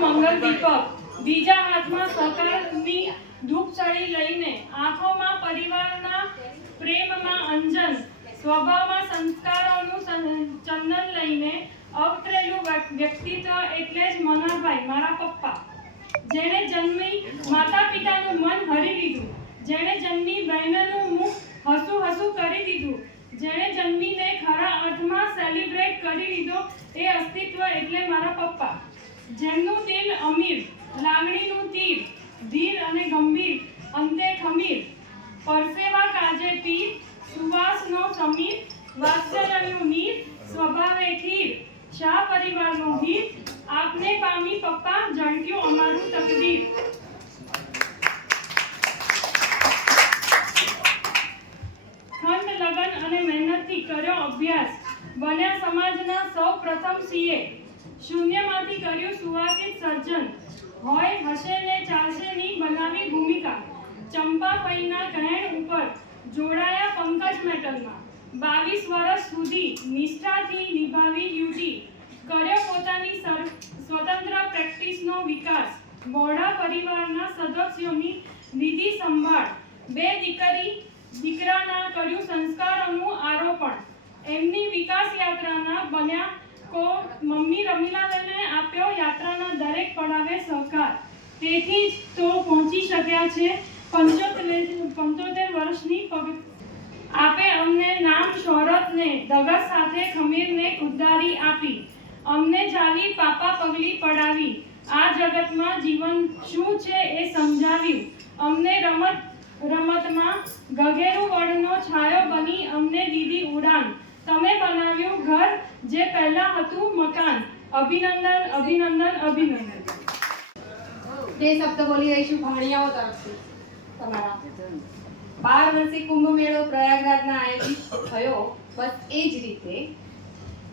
મંગલ દીપક, બીજા હાથમાં સહકારની ધૂપછડી લઈને, આંખોમાં પરિવારના પ્રેમમાં અંજન, સ્વભાવમાં સંસ્કારોનું ચંદન લઈને અવતરેલું વ્યક્તિત્વ એટલે જ મનોહરભાઈ, મારા પપ્પા, જેણે જન્મી માતા પિતાનું મન હરી લીધું, જેણે જન્મી બહેનોનું મુખ હસું હસું કરી દીધું, જેણે જન્મીને ખરા અર્થમાં સેલિબ્રેટ કરી લીધો, એ અસ્તિત્વ એટલે મારા પપ્પા, જેમનું દિલ અમીર, લાગણીનું તીર, ધીર અને ગંભીર, અંતે ખમીર, પરસેવા કાજે પીર, સુવાસનો સમીર, વાત્સલ્યનું નીર, સ્વભાવે ખીર, શાહ પરિવારનું હીર, આપને પામી પપ્પા, ઝળક્યું અમારું તકદીર. ખંડ લગન અને મહેનતથી કર્યો અભ્યાસ, બન્યા સમાજના સૌ પ્રથમ સીએ, શૂન્યમાંથી કર્યું સુવાસિત સર્જન, હોય હશે ને ચાલશે ની બનાવી ભૂમિકા, ચંપાફઈના કહેણ ઉપર જોડાયા પંકજ મેટલમાં, 22 વર્ષ સુધી નિષ્ઠાથી નિભાવી ડ્યુટી, કર્યો પોતાની સ્વતંત્ર પ્રેક્ટિસનો વિકાસ, બોડા પરિવારના સદસ્યોની લીધી સંભાળ, 2 દીકરાના કર્યું સંસ્કારોનું આરોપણ, એમની વિકાસ યાત્રાના બન્યા કો મમ્મી રમીલાબેને આપ્યો યાત્રાના દરેક પડાવે સહકાર, તેથી જ તો પહોંચી શક્યા છે 75 વર્ષની પગ. આપે અમને નામ શોહરતને દગત સાથે ખમીરને ઉદ્ધારી આપી, અમને જાલી પાપા પગલી પડાવી, આ જગતમાં જીવન શું છે એ સમજાવ્યું, અમને રમતમાં ગઘેરું વડનો છાયો બની અમને દીધી ઉડાન, તમે બનાવ્યું ઘર જે પહેલા હતું મકાન, અભિનંદન અભિનંદન અભિનંદન. બે શબ્દ બોલી રહીશું ભાણિયાઓ તરફથી તમારા. 12 વર્ષે કુંભ મેળો પ્રયાગરાજના આયોજિત થયો, બસ એ જ રીતે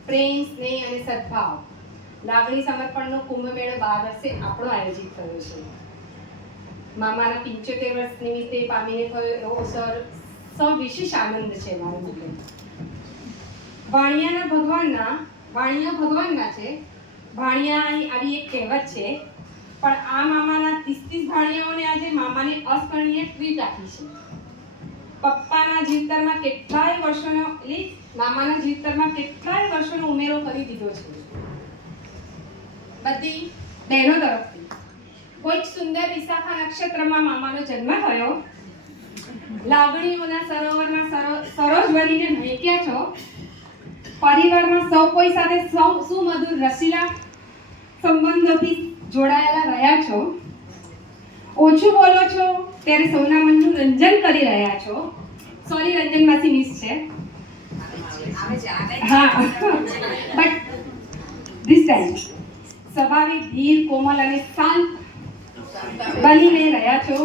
પ્રેમ, સ્નેહ અને સદભાવ, લાગણી સમર્પણનો કુંભ મેળો 12 વર્ષે આપણો આયોજિત થયો છે. મામાના 75 વર્ષ નિમિત્તે પામીને થયો એવો સવિશેષ આનંદ છે મારા માટે. વાણિયા ભગવાનના છે. ભાણિયાની આવી એક કહેવત છે, પણ આ મામાના 30 ભાણિયાઓને આજે મામાને અસ્મરણીય ટ્રીટ આપી છે. પપ્પાના જીવતરમાં કેટલાય વર્ષોનો મામાના જીવતરમાં કેટલાય વર્ષોનો ઉમેરો કરી દીધો છે. બધી બહેનો તરફથી કોઈક સુંદર વિશાખા નક્ષત્રમાં મામાનો જન્મ થયો, લાગણીઓના સરોવરમાં સરોજ બનીને વહેંચ્યા છો, પરિવારમાં સૌ કોઈ સાથે સુમધુર રસીલા સંબંધોથી જોડાયેલા રહ્યા છો, ઓછું બોલો છો ત્યારે સૌના મનનું રંજન કરી રહ્યા છો. સોરી રંજન માસી મિસ છે, હા, બટ ધીસ ટાઈમ સ્વાભાવિક ધીર, કોમલ અને શાંત બનીને રહ્યા છો.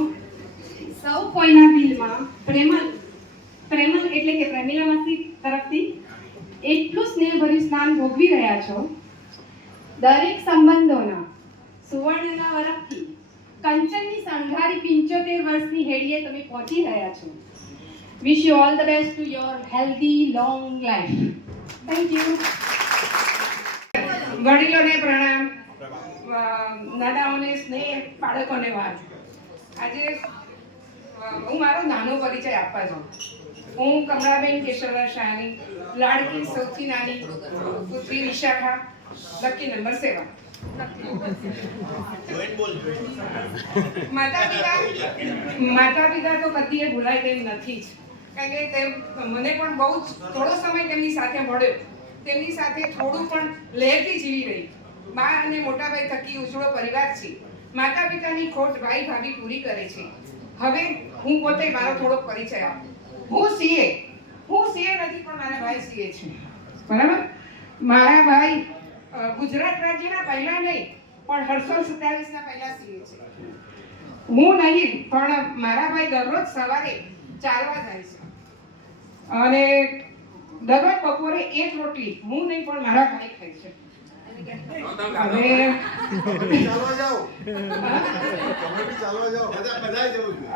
સૌ કોઈના દિલમાં પ્રેમલ એટલે કે પ્રેમિલા માસી તરફથી એટલું સ્નેહભર્યું સ્નાન ભોગવી રહ્યા છો. દરેક સંબંધોના સુવર્ણના વરખથી કંચનની શણગારી 75 વર્ષની હેડીએ તમે પહોંચી રહ્યા છો. Wish you all the best to your healthy long life. Thank you. વડીલોને પ્રણામ, નાનાઓને સ્નેહ, બાળકોને વાત. આજે હું મારો નાનો પરિચય આપવા જાઉં. હું કમળાબેન કેશવરાજ શાહની લાડકી સૌથી નાની પુત્રી વિશાખા, લકી નંબર 7. માતા પિતા તો કદીએ ભૂલાય તેમ નથી જ, કારણ કે મને પણ બહુ જ થોડો સમય તેમની સાથે મળ્યો. તેમની સાથે થોડું પણ લહેરથી જીવી રહી. બા અને મોટાભાઈ થકી ઉજળો પરિવાર છે. માતા પિતાની ખોટ ભાઈ ભાભી પૂરી કરે છે. હવે હું પોતે મારો થોડોક પરિચય આપું. હું સીએ નથી, પણ મારા ભાઈ સીએ છે. બરાબર. મારા ભાઈ ગુજરાત રાજ્યના પહેલા નહીં પણ 1827ના પહેલા સીએ છે. હું નહીં પણ મારા ભાઈ દરરોજ સવારે ચાલવા જાય છે અને દરરોજ બપોરે એક રોટલી હું નહીં પણ મારા ભાઈ ખાય છે.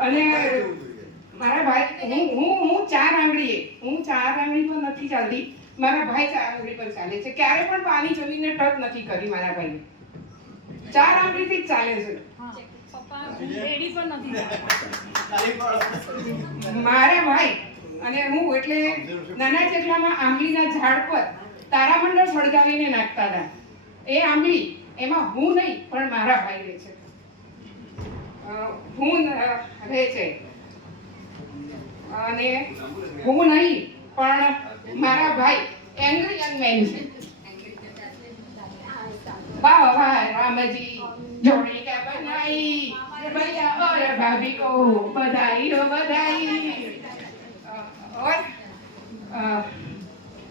અને મારા ભાઈ હું ચાર આંગળીએ હું ચાર આંગળી પર નથી ચાલતી, મારા ભાઈ ચાર આંગળી પર ચાલે છે. ક્યારે પણ પાણી જમીને ટચ નથી કરી મારા ભાઈ, ચાર આંગળીથી જ ચાલે છે. મારા ભાઈ અને હું એટલે નાના ચકલામાં આંબલીના ઝાડ પર તારામંડળ સળગાવીને નાખતા હતા. એ આંબલી એમાં હું નહીં પણ મારા ભાઈ રહે છે. હું રહે છે અને હું નહીં પણ મારા ભાઈ એંગ્રી યંગ મેન છે. વાહ વાહ રામજી જોડી કે બનાઈ भैया और भाभी को बधाई हो बधाई. और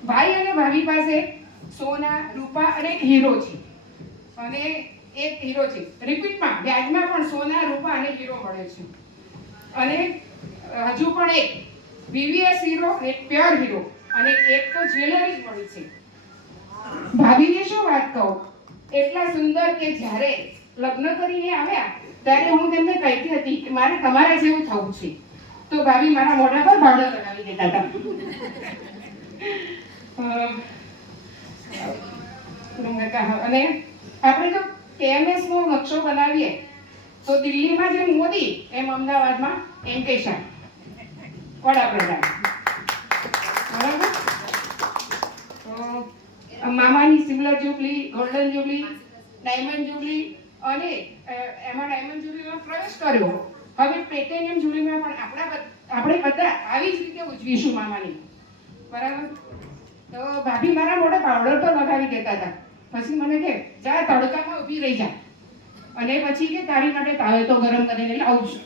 ભાઈ અને ભાભી પાસે સોના રૂપા અને એક હીરો છે અને એક હીરો છે. રિપીટમાં વ્યાજમાં પણ સોના રૂપા અને હીરો મળે છે. અને હજુ પણ એક VVS હીરો, એક પ્યોર હીરો અને એક તો જ્વેલરી મળી છે. ભાભીને શું વાત કહું, એટલા સુંદર કે જ્યારે લગ્ન કરીને આવ્યા ત્યારે હું તેમને કહેતી હતી કે મારે તમારા જેવું થવું છે, તો ભાભી મારા મોઢા પર ભાડો લગાવી દેતા હતા. અને આપણે જો KMS નો નકશો બનાવીએ તો દિલ્હીમાં જેમ મોદી એમ અમદાવાદમાં એમ કેશા વડાપ્રધાન. બરાબર. મામાની silver jubilee, golden jubilee, diamond jubilee અને એમાં ડાયમંડ જ્યુબલીમાં પ્રવેશ કર્યો. હવે પ્લેટિનિયમ જ્યુબલીમાં પણ આપણે બધા આવી જ રીતે ઉજવીશું મામાની. બરાબર. તો ભાભી મારા મોઢે પાવડર તો લગાવી દેતા હતા. પછી મને કે જા તડકામાં ઊભી રહી જા અને પછી કે તારી માટે તાવે તો ગરમ કરીને લાવું છું.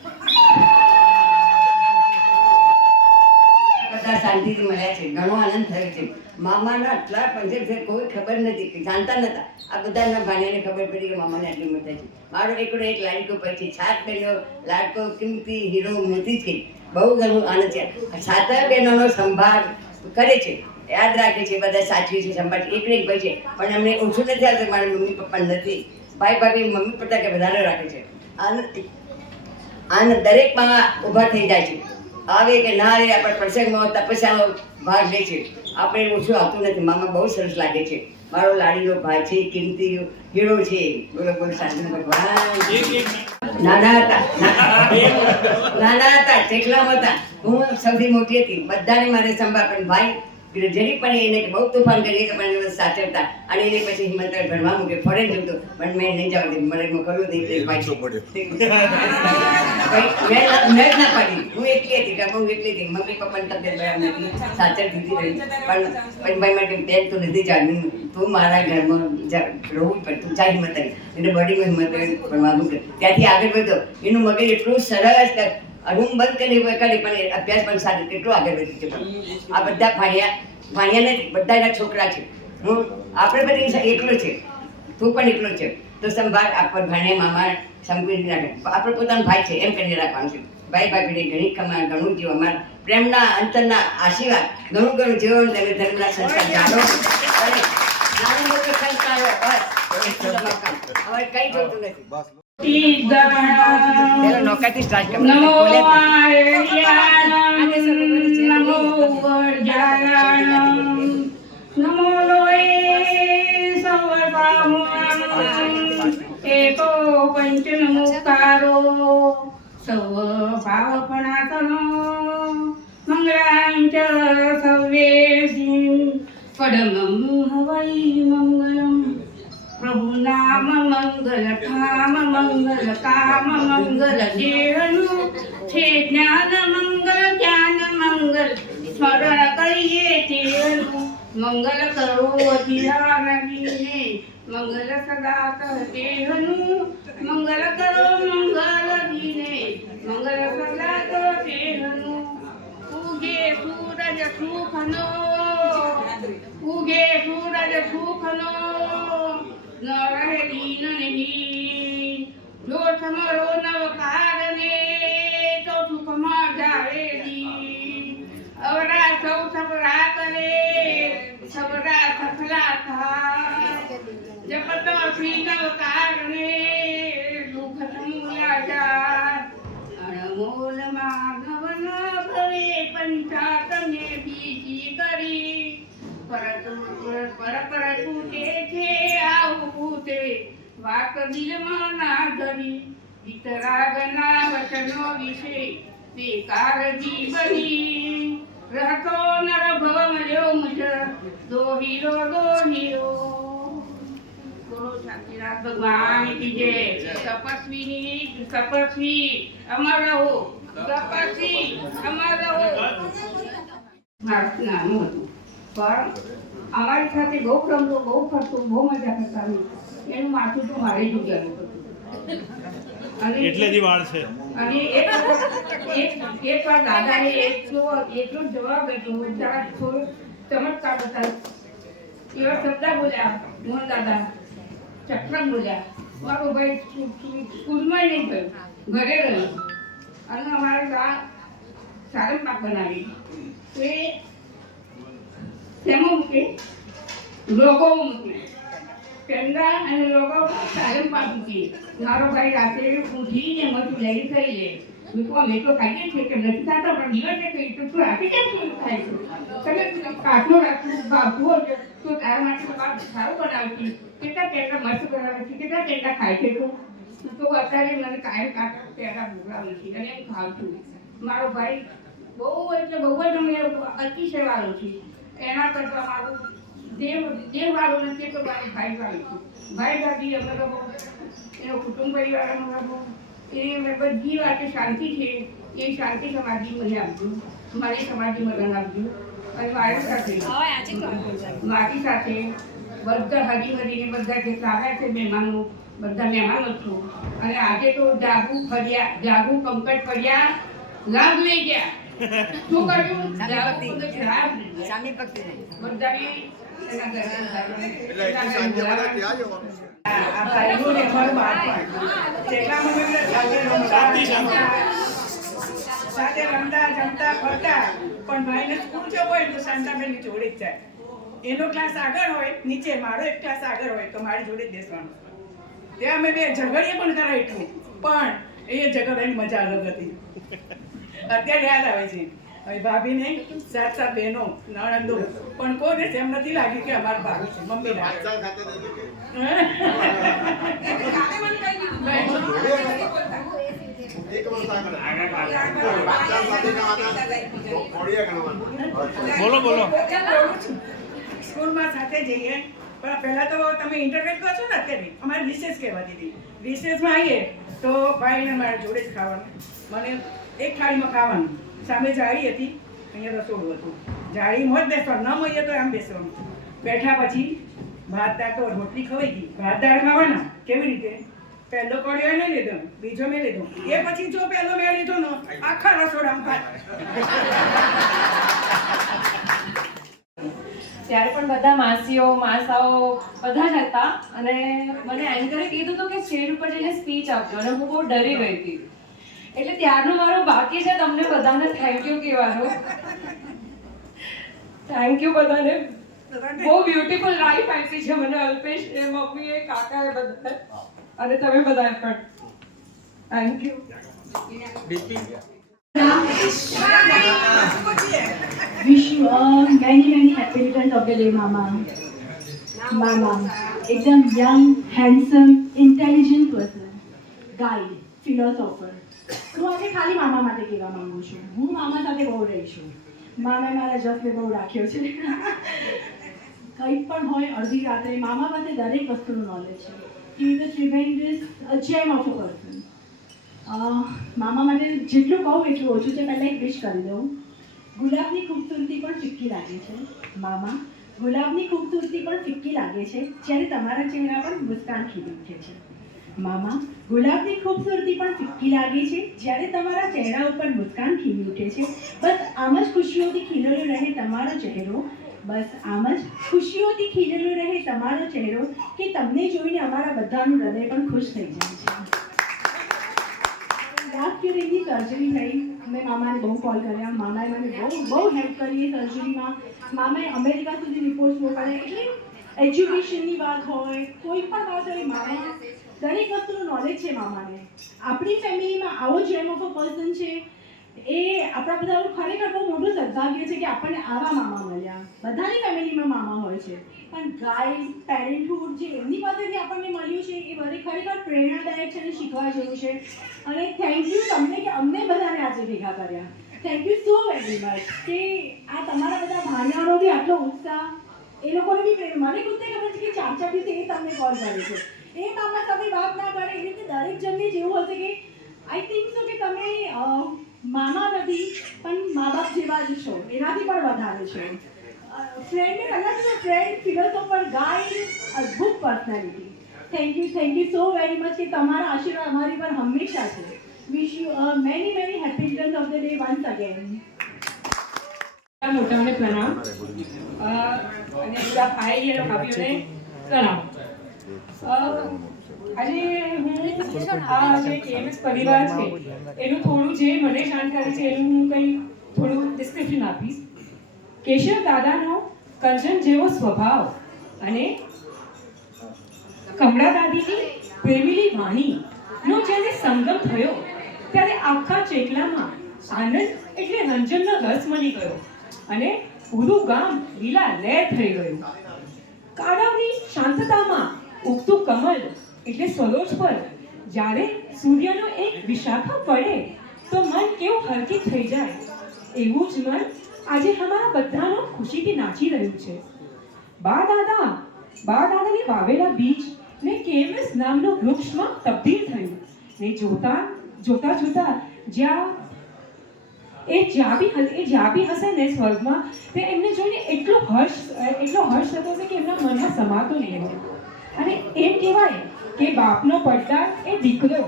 બધા શાંતિથી મળ્યા છે, ઘણો આનંદ થયો છે. મામાના આટલા પંચર છે કોઈ ખબર નથી, જાણતા નતા. આ બધાના ભાણિયાને ખબર પડી કે મામાને આટલી ઉંમર થઈ છે. મારો એકડો એક લાડકો પછી છાત બહેનો લાડકો કિંમતી હીરો મોતી છે. બહુ ઘણું આનંદ છે. સાતર બહેનોનો સંભાળ કરે છે, યાદ રાખે છે, બધા સાચવી છે, સંભાળ એક એક ભાઈ છે. પણ અમને ઓછું નથી આવતું, મારા મમ્મી પપ્પા નથી. ભાઈ ભાભી મમ્મી પપ્પા કે વધારે રાખે છે. આનંદ દરેકમાં ઊભા થઈ જાય છે. આવે કે ના આવે આપણે પ્રસંગમાં તપસ્યાનો ભાગ લે છે. આપણે ઓછું આવતું નથી. મામા બહુ સરસ લાગે છે. મારો લાડીનો ભાઈ છે, કિંમતી હીરો છે. બોલો બોલો શાંતિ ભગવાન. નાના હતા ટેકલામાં હતા. હું સૌથી મોટી હતી, બધાને મારે સંભાળ. પણ ભાઈ જરી પણ એને બહુ તોફાન કરીએ કે પણ સાચવતા. અને એને પછી હિંમત ભણવા મૂકે, ફોરેન જતો પણ મેં નહીં જવા દીધું. મને મોકલ્યું નહીં મેં ના પાડી. હું એકલી હતી કે હું એકલી હતી. મમ્મી પપ્પાની તબિયત બરાબર નથી, સાચર દીધી રહી. પણ ભાઈ માટે બેન તું નથી જાણ્યું, તું મારા ઘરમાં રહું પણ તું ચા હિંમત કરી એટલે બોડીમાં હિંમત ભણવા મૂકે. ત્યાંથી આગળ વધ્યો. એનું મગજ એટલું સરસ, રૂમ બંધ કરી વગાડે પણ અભ્યાસ પણ સારું કેટલું આગળ વધી છે. આ બધા ભાણિયા નથી, બધા એના છોકરા છે. આપણે બધી એકલો છે, તું પણ એકલો છે. તો સંભાળ આપણ ભાણિયા મામા સંપૂર્ણ રાખે. આપણે પોતાનો ભાઈ છે એમ કરીને રાખવાનું છે. ભાઈ ભાભીને ઘણી કમાન, ઘણું જીવો. અમારા પ્રેમના અંતરના આશીર્વાદ ઘણું ઘણું જીવો. તમે ધર્મના સંસ્કાર જાણો અને નાનું મોટું સંસ્કારો બસ હવે કઈ જોતું નથી. નોકાથી સ્ટાર્ટ કરો. નમો આર્યાણમ નમો વરજાણમ નમો લોય સર્વભાવમ એકો પંચનમુકારો સર્વ ભાવપણાતનો મંગળાંચ સર્વેસિં પડમં હવૈ મંગલમ પ્રભુ નામ મંગલ ઠામ મંગલ કામ મંગલ દેહનું છે જ્ઞાન મંગલ જ્ઞાન મંગલ સ્મરણ કરીએ તેનું મંગલ કરો અધિરાગીને મંગલ સદા કહેનું મંગલ કરો મંગલ દીને મંગલ સદા કહેનું ઉગે સૂરજ સુખનો ઉગે સુખનો ન રહે દીન નહીં. જો સમરો નવકારને તો સુખમાં જાય દીન. અવરા સૌ સબરા કરે સબરા સફલા થાય. જપતો શ્રી નવકારને દુઃખ સમૂલા જાય. અણમોલ માધવ ન ભવે પંચાતને બીજી કરી. પર તૂટે છે આવું તે વાત દિલમાં ના ધરી. વિતરાગના વચનો વિશે બેકાર જીવની. રહતો નર ભવ મળ્યો મુજ દોહીરો દોહીરો. બોલો શાંતિનાથ ભગવાન કી જય. તપસ્વી અમર રહો. તપસ્વી અમર રહો. મારું નાનું હતું પણ અમારી સાથે બહુ રમતો, બહુ ફરતો, બહુ મજા કરતા. એનું માથું તો મારે જ ઉજાડવું હતું. એટલે જ વાળ છે. અને એક વાર દાદાએ એટલો જવાબ આપ્યો, જરા થોડો ચમત્કાર બતાવ્યો. એવા શબ્દ બોલ્યા મોહન દાદા, ચક્રમ બોલ્યા. મારો ભાઈ સ્કૂલમાં નહીં ગયો, ઘરે રહ્યો. અને અમારે બા સારમ પાક બનાવી તે તેમાં મૂકે લોગો મૂકે. પેંડા અને લોગો સારમ પાક મૂકી. મારો ભાઈ રાત્રે ઉઠીને મતું લઈ થઈ લે. અમે તો ખાઈએ છીએ કે નથી ખાતા, પણ દિવસે કહી તો તું રાતે કેમ શું થાય છે? તમે કાચો બાપુ તો તારા માટે તો બાપ સારું બનાવતી. કેટલા પેંડા મસ્ત બનાવે છે, કેટલા પેંડા ખાય છે. તો અત્યારે મને કાયમ કાકા પેંડા ભોગવાવે છે અને હું ખાઉં છું. મારો ભાઈ બહુ એટલે બહુ જ અમે અતિશય વાળો છે. એના કરતાં મારું દેવ વાળો નથી તો મારો ભાઈ વાળો છે. ભાઈ ભાભી અમે લોકો એનો કુટુંબ પરિવાર અમે લોકો એ બધી વાતે શાંતિ છે. એ શાંતિ સમાધિ મને આપજો, મારી સમાધિ મને આપજો. અને મારી સાથે મારી સાથે બધા હરી હરીને બધા જેટલા આવ્યા છે મહેમાનો, બધા મહેમાનો છું. અને આજે તો જાગુ કંકટ ફર્યા, લાભ લઈ ગયા. શું કર્યું? બધાને એના દર્શન સાથે રમતા જમતા ફરતા. પણ ભાઈને સ્કૂલ જવું હોય તો શાંતાબેનની જોડે જ જાય. એનો ક્લાસ આગળ હોય નીચે, મારો એક ક્લાસ આગળ હોય તો મારી જોડે જ બેસવાનું. ત્યાં અમે બે ઝઘડીએ પણ કરાવીશું, પણ એ ઝઘડવાની મજા અલગ હતી. અત્યારે યાદ આવે છે. હવે ભાભીને સાત બહેનો નણંદો, પણ કોઈ એમ નથી લાગ્યું કે અમારા ભાભી છે, મમ્મી બોલો બોલો. સ્કૂલમાં સાથે જઈએ, પણ પહેલા તો તમે ઇન્ટરનેટ કરો છો ને, અત્યારે અમારે રિસેસ કહેવાતી હતી. રિસેસમાં આવીએ તો ભાઈને મારે જોડે જ ખાવાનું. મને એક થાળીમાં ખાવાનું. સામે જાળી હતી, અહીંયા રસોડું હતું. જાળીમાં જ બેસવાનું, ન મળીએ તો આમ બેસવાનું. બેઠા પછી ભાત દાળ તો રોટલી ખવાઈ ગઈ, ભાત દાળ ખાવાના. કેવી રીતે? પહેલો કડિયો નહીં લીધો, બીજો મેં લીધો. એ પછી જો પહેલો મેં લીધો ને, આખા રસોડામાં ભાત. ત્યારે પણ બધા માસીઓ માસાઓ બધા જ હતા અને મને એન્કરે કીધું હતું કે સ્ટેજ ઉપર જઈને સ્પીચ આપજો અને હું બહુ ડરી ગઈ હતી. એટલે ત્યારનું મારું બાકી છે તમને બધાને થેન્ક યુ કહેવાનું. થેન્ક યુ બધાને. બહુ બ્યુટીફુલ લાઈફ આપી છે મને અલ્પેશ, એ મમ્મીએ, કાકાએ, બધા અને તમે બધાએ પણ. Thank you. Wish you all many happy returns of the day, Mama. Mama, એકદમ young, handsome, intelligent person, guide, philosopher. હું આજે ખાલી મામા માટે કહેવા માંગુ છું. હું મામા સાથે બહુ રહી છું. મામાએ મારા જસને બહુ રાખ્યો છે. કંઈ પણ હોય અડધી રાત્રે મામા પાસે દરેક વસ્તુનું નોલેજ છે. He is a tremendous gem of a person. મામા માટે જેટલું કહું એટલું ઓછું છે. પહેલાં એક વિશ કરી દઉં. ગુલાબની ખૂબસૂરતી પણ ફિક્કી લાગે છે મામા. ગુલાબની ખૂબસૂરતી પણ ફિક્કી લાગે છે જ્યારે તમારા ચહેરા પર મુસ્કાન ખીલી ઉઠે છે. મામા, ગુલાબની ખૂબસૂરતી પણ ફિક્કી લાગે છે જ્યારે તમારા ચહેરા ઉપર મુસ્કાન ખીલી ઉઠે છે. બસ આમ જ ખુશીઓથી ખીલેલો રહે તમારો ચહેરો. બસ આમ જ ખુશીઓથી ખીલેલો રહે તમારો ચહેરો કે તમને જોઈને અમારા બધાનું હૃદય પણ ખુશ થઈ જાય છે. લાસ્ટ યર એની સર્જરી થઈ. મેં મામાને બહુ કોલ કર્યા, મામાએ મને બહુ હેલ્પ કરી એ સર્જરીમાં. મામાએ અમેરિકા સુધી રિપોર્ટ્સ મોકલ્યા. એટલે એજ્યુકેશનની વાત હોય, કોઈ પણ વાત હોય, મામા દરેક વસ્તુનું નોલેજ છે મામાને. આપણી ફેમિલીમાં આવો જેમ ઓફ અ પર્સન છે એ આપણા બધાનું ખરેખર બહુ મોટું સદભાગ્ય છે કે આપણને આવા મામા મળ્યા. બધાની ફેમિલીમાં મામા હોય છે, પણ ગાઈડ પેરેન્ટહુડ જે એમની પાસેથી આપણને મળ્યું છે એ બધે ખરેખર પ્રેરણાદાયક છે અને શીખવા જેવું છે. અને થેન્ક યુ તમને કે અમને બધાને આજે ભેગા કર્યા. Thank you so very much કે આ તમારા બધા ભાણિયાનો બી આટલો ઉત્સાહ, એ લોકોને બી પ્રેમ. મને ખુદને ખબર છે કે 4 દિવસે એ તમને કોલ કરે છે, એ મામા તમે વાત ના કરે. એ રીતે દરેક જણને જેવું હશે કે આઈ થિંક સો કે તમે મામા નથી પણ મા બાપ જેવા જ છો, એનાથી પણ વધારે છો. ફ્રેન્ડને પહેલાં તો ફ્રેન્ડ, ફિલોસોફર, ગાઈડ, અદ્ભુત personality. Thank you so very much કે તમારા આશીર્વાદ અમારી પર હંમેશા છે. Wish you many happy returns of the day once again. મોટાઓને પ્રણામ અને બધા ભાઈ અને ભાભીઓને પ્રણામ. આજે હું આ જે કેએમએસ પરિવાર છે એનું થોડું જે મને જાણકારી છે એનું હું કંઈ થોડું ડિસ્ક્રિપ્શન આપીશ. કેશવ દાદાનો કરજણ જેવો સ્વભાવ અને કમળા દાદીની પ્રેમીલી વાણીનો જ્યારે સંગમ થયો ત્યારે આખા ચેકલામાં આનંદ એટલે રંજનનો રસ મળી ગયો અને પૂરું ગામ લીલાલેર થઈ ગયું. કાળાની શાંતતામાં ઉગતું કમળ એટલે સરોજ પર જ્યારે સૂર્યનો એક વિશાખા પડે તો મન કેવું હરકિત થઈ જાય, એવું જ મન આજે અમારા બધાનો ખુશીથી નાચી રહ્યું છે. બા દાદાને વાવેલા બીજ ને કેએમએસ નામનું વૃક્ષમાં તબદીલ થયું ને જોતા જ્યાં બી હશે ને સ્વર્ગમાં, તે એમને જોઈને એટલો હર્ષ થતો હશે કે એમના મનમાં સમાતો નહીં હોય. અને એમ કહેવાય કે બાપનો પડકાર એ દીકરો.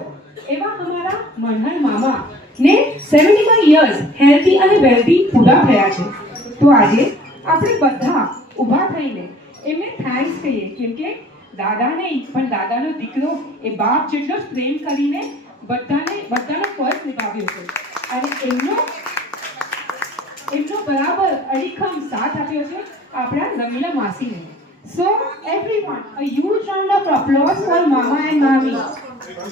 એવા અમારા મનહર મામા ને 75 યર્સ હેલ્ધી અને વેલ્ધી પૂરા થયા છે. તો આજે આપણે બધા ઊભા થઈને એમને થેન્ક્સ કહીએ, કેમ કે દાદા નહીં પણ દાદાનો દીકરો એ બાપ જેટલો જ પ્રેમ કરીને બધાનો ફર્જ નિભાવ્યો છે અને એમનો બરાબર અડીખમ સાથ આપ્યો છે આપણા રમીલા માસીને. So everyone, a huge round of applause for Mama and Mami.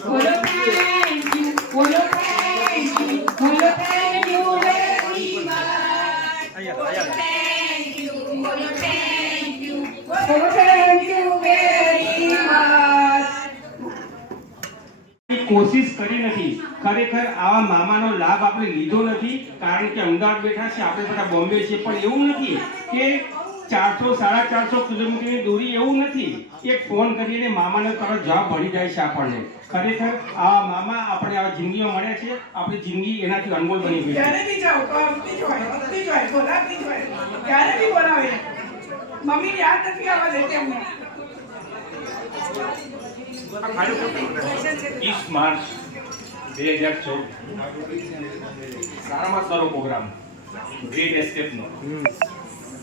Bolo thank you, bolo thank you, bolo thank you very much. Bolo thank you, bolo thank you, bolo thank you very much. કોશિશ કરી નથી. ખરેખર આવા મામાનો લાભ આપણે લીધો નથી, કારણ કે અમદાવાદ બેઠા છે, આપણે બધા બોમ્બે છે. પણ એવું નથી કે 400-450 કિલોમીટરની દૂરી, એવું નથી. એક ફોન કરીને મામાને તરત જવાબ મળી જાય છે આપણને. ખરેખર આ મામા આપણે આ જિંદગીમાં મળ્યા છે, આપણી જિંદગી એનાથી અનમોલ બની ગઈ છે. ક્યારે બી જાઓ તો આવતી જ હોય, બોલાવતી જ હોય, ક્યારે બી બોલાવે. મમ્મી યાદ નથી આવવા દેતી અમને. 30 માર્ચ 2014 સારામાં સારો પ્રોગ્રામ ગ્રેટ એસ્કેપનો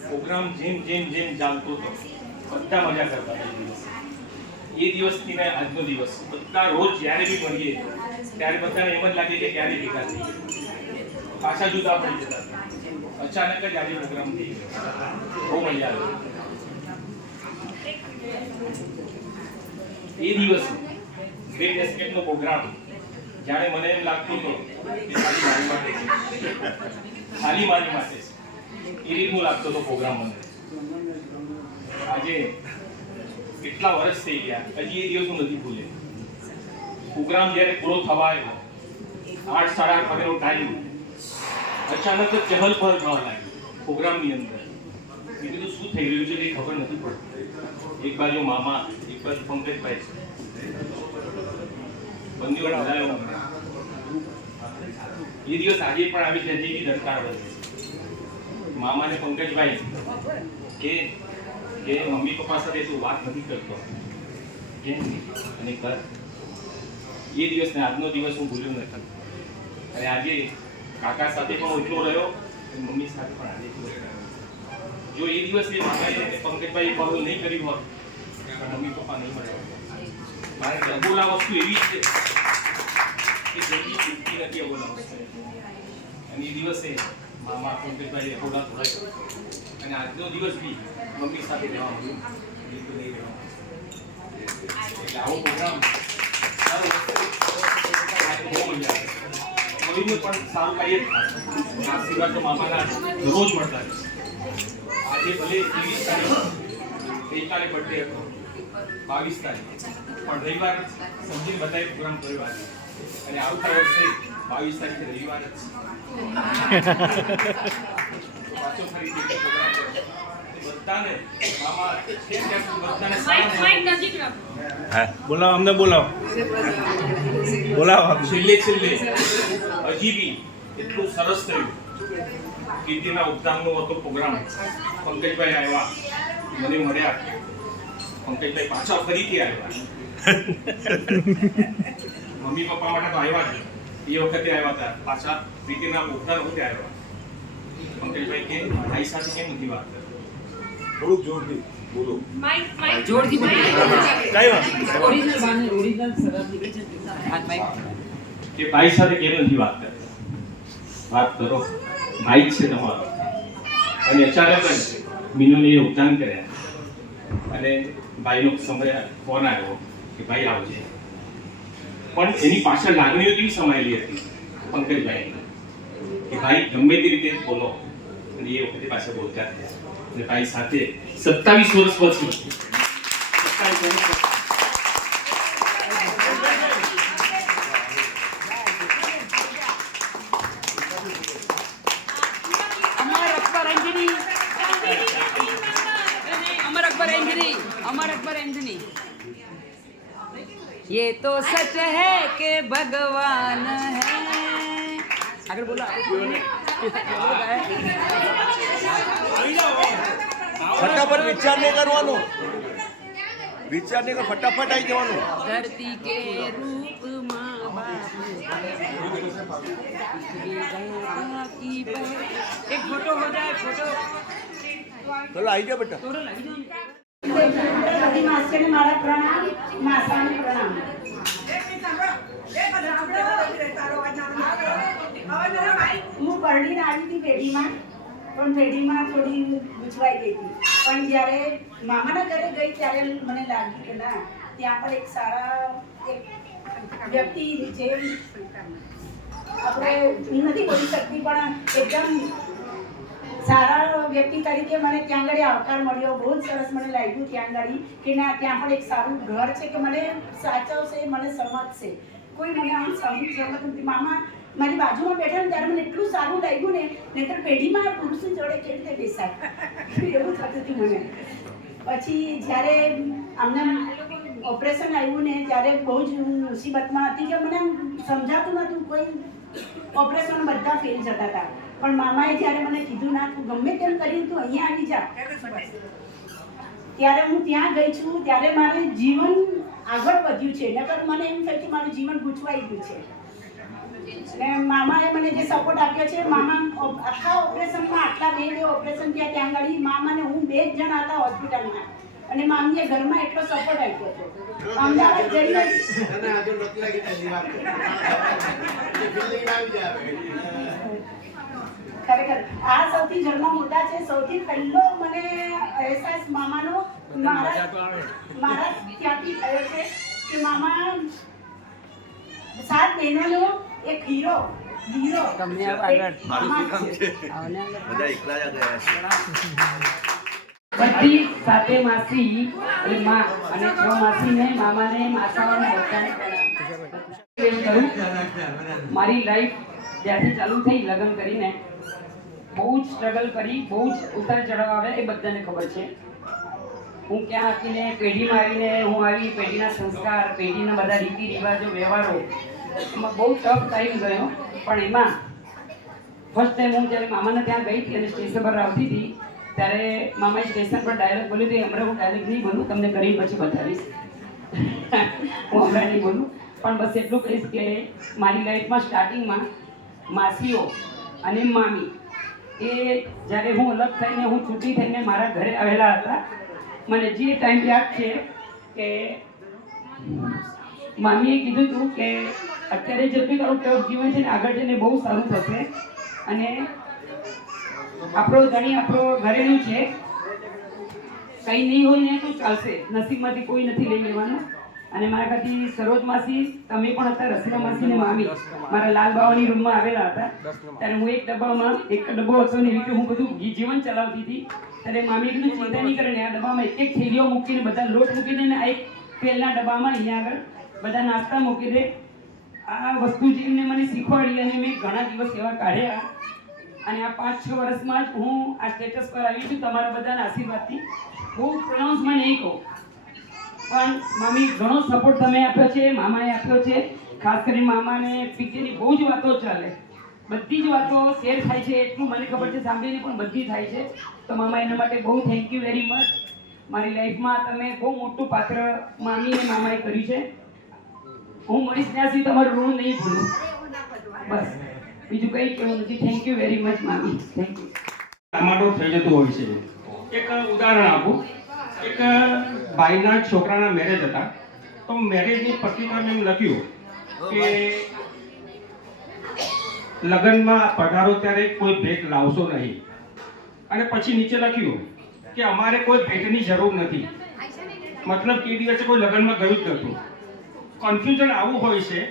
પ્રોગ્રામ જેમ ચાલતો હતો બધા મજા કરતા હતા. એ દિવસથી મેં આજનો દિવસ બધા રોજ જ્યારે બી મળીએ ત્યારે બધાને એમ જ લાગે કે ક્યારે ભેગા થઈએ, પાછા જુદા પડી જતા. અચાનક જ આજે પ્રોગ્રામ થઈ ગયો, બહુ મજા આવી. એ દિવસ ગ્રેટ એસ્કેપનો પ્રોગ્રામ જ્યારે મને એમ લાગતું હતું કે ખાલી મારી માટે એ રીતનું લાગતો હતો પ્રોગ્રામ મને. આજે કેટલા વર્ષ થઈ ગયા, હજી એ દિવસ હું નથી ભૂલે. પ્રોગ્રામ જ્યારે પૂરો થવા આવ્યો 8-8:30 વાગ્યાનો ટાઈમ, અચાનક જ ચહલ પહલ થવા લાગી પ્રોગ્રામની અંદર. મેં કીધું શું થઈ રહ્યું છે એ ખબર નથી પડતી. એક બાજુ મામા, એક બાજુ પંકજભાઈ, બંને વધારે એ દિવસ આજે પણ આવી છે, હજી દરકાર વધે. મામા ને પંકજભાઈ કે મમ્મી પપ્પા સાથે તું વાત નથી કરતો, કેમ અને કર. એ દિવસ ને આજનો દિવસ હું ભૂલ્યો નથી. અને આજે કાકા સાથે પણ એટલો રહ્યો, મમ્મી સાથે પણ આજે એટલો રહ્યો. જો એ દિવસે મામાએ પંકજભાઈ કોલ નહીં કરી હોત તો મમ્મી પપ્પા નહીં મળે. મારે અબોલા વસ્તુ એવી છે કે જેની ચૂકતી નથી અબોલા વસ્તુ. અને એ દિવસે મામા પંકજભાઈ અબોલા ધોળાય અને આજનો દિવસ બી મમ્મી સાથે રહેવા મળ્યું. બિલકુલ નહીં રહેવા. એટલે આવો પ્રોગ્રામ પણ સારું કહીએ આશીર્વાદ તો મામાના રોજ મળતા રહે. આજે ભલે 23 તારીખ ગઈકાલે બર્થડે હતો 22 તારીખ પણ રવિવાર સમજીને બધાએ પ્રોગ્રામ કર્યો આજે અને આવતા વર્ષે 22 તારીખે રવિવાર જ પાછો ફરીથી પ્રોગ્રામ બધાને મામા બધાને માઈક નજીક રાખો. હા બોલાવો, અમને બોલાવો, બોલાવો. છેલ્લે હજી બી એટલું સરસ થયું. કીર્તિના ઉદ્ધામનો હતો પ્રોગ્રામ. પંકજભાઈ આવ્યા, મને મળ્યા. પંકજભાઈ પાછા ફરીથી આવ્યા. મમ્મી પપ્પા માટે તો આવ્યા જ. એ વખતે આવ્યા હતા પાછા કીર્તિના ઉદ્ધાર વખતે આવ્યા. પંકજભાઈ કે ભાઈ સાથે કેમ નથી વાત કરી? થોડુંક જોરથી બોલો. માઈક માઈક જોરથી બોલો. કઈ વાત? કે ભાઈ સાથે કેમ નથી વાત કરી? વાત કરો. ભાઈ જ છે તમારો. અને અચાનક જ મીનુને ઉદ્ધાન કર્યા અને ભાઈનો સમય ફોન આવ્યો કે ભાઈ આવજે. પણ એની પાછળ લાગણીઓ કેવી સમાયેલી હતી પંકજભાઈ કે ભાઈ ગમે તે રીતે બોલો. અને એ વખતે પાછા બોલતા થયા અને ભાઈ સાથે 27 વર્ષ પછી 27 વર્ષ अमर अकबर एंथनी ये तो सच है कि भगवान है आगे बोलो ફટાફટ વિચાર નહીં કરવાનો, વિચાર નહીં કર, ફટાફટ આવી જવાનું. धरती के रूप माँ बाप एक फोटो हो जाए फोटो ચલો આવી જાઓ બેટા. फोटो लगी जाए બધી માસીને મારા પ્રણામ, માસાને પ્રણામ. હું પરણીને આવી હતી પેઢીમાં, પણ પેઢીમાં થોડી ગૂંચવાઈ ગઈ હતી. પણ જ્યારે મામાના ઘરે ગઈ ત્યારે મને લાગ્યું કે ના, ત્યાં પણ એક સારા એક વ્યક્તિ જે આપણે હું નથી બોલી શકતી પણ એકદમ સારા વ્યક્તિ તરીકે મને ત્યાં આગળ આવકાર મળ્યો. બહુ જ સરસ મને લાગ્યું ત્યાં આગળ કે ના, ત્યાં પણ એક સારું ઘર છે કે મને સાચવશે, મને સમજશે. કોઈ મને આમ સમજ નથી. મામા મારી બાજુમાં બેઠા ને ત્યારે મને એટલું સારું લાગ્યું ને, નહીંતર પેઢીમાં પુરુષની જોડે કેવી રીતે બેસાય એવું થતું હતું મને. પછી જ્યારે આમને ઓપરેશન આવ્યું ને ત્યારે બહુ જ હું મુસીબતમાં હતી કે મને આમ સમજાતું નહોતું. કોઈ ઓપરેશન બધા ફેલ જતા હતા. પણ મામાએ જ્યારે મને કીધું ના, તું ગમે તેમ કરીને તું અહીંયા આવી જા, ત્યારે હું ત્યાં ગઈ છું. ત્યારે મારે જીવન આગળ વધ્યું છે. નકર મને એમ થયું કે મારું જીવન ગૂંચવાઈ ગયું છે. ને મામાએ મને જે સપોર્ટ આપ્યો છે, મામા આખા ઓપરેશનમાં આટલા બે ઓપરેશન થયા ત્યાં આગળ મામાને હું 2 જ જણા હતા હોસ્પિટલમાં અને મામીએ ઘરમાં એટલો સપોર્ટ આપ્યો હતો. અમદાવાદ જઈને ખરેખર આ સૌથી જન્મ મોટા છે. સૌથી પહેલો મને અહેસાસ મામાનો મારા ત્યાંથી થયો છે કે મામા 7 બહેનોનો એક હીરો બધા એકલા જ ગયા છે. બધી સાથે માસી અને માં અને 6 માસીને મામાને માસાઓને બધાને કરું. મારી લાઈફ જ્યાંથી ચાલુ થઈ લગ્ન કરીને બહુ જ સ્ટ્રગલ કરી, બહુ જ ઉતાર ચઢાવ આવે એ બધાને ખબર છે. હું ક્યાં આવીને પેઢીમાં આવીને હું આવી પેઢીના સંસ્કાર, પેઢીના બધા રીતિ રિવાજો, વ્યવહારો એમાં બહુ ટફ ટાઈમ ગયો. પણ એમાં ફર્સ્ટ ટાઈમ હું જ્યારે મામાને ત્યાં ગઈ હતી અને સ્ટેશન પર આવતી હતી ત્યારે મામાએ સ્ટેશન પર ડાયલોગ બોલ્યું હતું. હમણાં હું ડાયલોગ નહીં બોલું, તમને કરી પછી બતાવીશ. હું હમણાં નહીં બોલું, પણ બસ એટલું કહીશ કે મારી લાઈફમાં સ્ટાર્ટિંગમાં માસીઓ અને મામી એ જ્યારે હું અલગ થઈને હું છૂટી થઈને મારા ઘરે આવેલા હતા. મને જે ટાઈમ યાદ છે કે મામીએ કીધું હતું કે અત્યારે જેટલું તારું ટફ જીવન છે ને આગળ જઈને બહુ સારું થશે અને આપણો ધણી આપણો ઘરેલું છે, કંઈ નહીં હોય ને તો ચાલશે, નસીબમાંથી કોઈ નથી લઈ લેવાનું. અને મારા ખાતી સરોજ માસી, તમે પણ હતા, રસીલા માસી ને મામી મારા લાલ બાવાની રૂમમાં આવેલા હતા. ત્યારે હું એક ડબ્બો હતો ને એવી રીતે હું બધું જીવન ચલાવતી હતી. ત્યારે મામીએ કીધું ચિંતા નહીં કરે ને આ ડબ્બામાં એક થેલીઓ મૂકીને બધા લોટ મૂકી દે ને આ એક તેલના ડબ્બામાં અહીંયા આગળ બધા નાસ્તા મૂકી દે. આ વસ્તુ જે એમને મને શીખવાડી અને મેં ઘણા દિવસ એવા કાઢ્યા અને આ 5-6 વર્ષમાં જ હું આ સ્ટેટસ પર આવી છું તમારા બધાના આશીર્વાદથી. હું પ્રોનાઉન્સમાં નહીં કહું પણ મામી ઘણો સપોર્ટ તમે આપ્યો છે, મામાએ આપ્યો છે. ખાસ કરીને મામાને પિક્ચરની બહુ જ વાતો ચાલે, બધી જ વાતો શેર થાય છે, એટલું મને ખબર છે, સાંભળીને પણ બધી થાય છે. તો મામા એના માટે બહુ થેન્ક યુ વેરી મચ. મારી લાઈફમાં તમે બહુ મોટું પાત્ર મામી અને મામાએ કર્યું છે. હું મળીશ ત્યાં સુધી તમારું ઋણ નહીં ભૂલું. બસ બીજું કંઈ કહેવું નથી. થેન્ક યુ વેરી મચ મામી. Thank you. ટમાટો થઈ જતું હોય છે. એક ઉદાહરણ આપું. એક ભાઈના છોકરાના મેરેજ હતા, તો મેરેજની પત્રિકામાં એમ લખ્યું કે લગ્નમાં પધારો ત્યારે કોઈ ભેટ લાવશો નહીં. અને પછી નીચે લખ્યું કે અમારે કોઈ ભેટની જરૂર નથી. મતલબ કે એ દિવસે કોઈ લગ્નમાં ગયું જ નહોતું. કન્ફ્યુઝન આવું હોય છે,